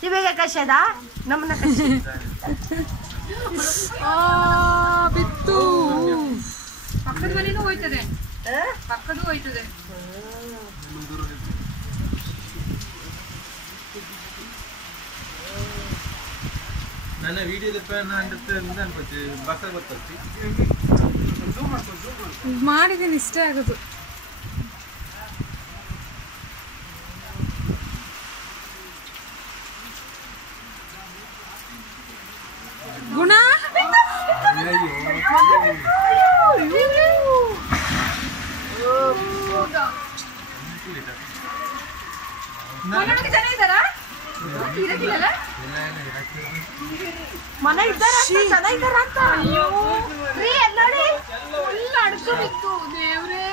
ಕಿವಿಗೆ ಕಷದ ನಮ್ಮನ್ನ ಬಿತ್ತು ಪಕ್ಕದ ಮನೆನೂ ಹೋಯ್ತದೆ ಪಕ್ಕದೂ ಹೋಯ್ತದೆ ನನ್ನ ವಿಡಿಯೋದ ಪ್ಯಾನ್ ಅನ್ಕೋತಿ ಬಸ ಗೊತ್ತಿ ಮಾಡಿದ್ದೀನಿ ಇಷ್ಟೇ ಆಗೋದು ಗುಣ ಮನೆ ಇದ್ದಾರ ಜನ ಇದ್ದಾರ ಅಂತ ಅಯ್ಯೋ ಫುಲ್ ಅಡ್ಸ್ಕೊಂಡಿತ್ತು ದೇವ್ರೇ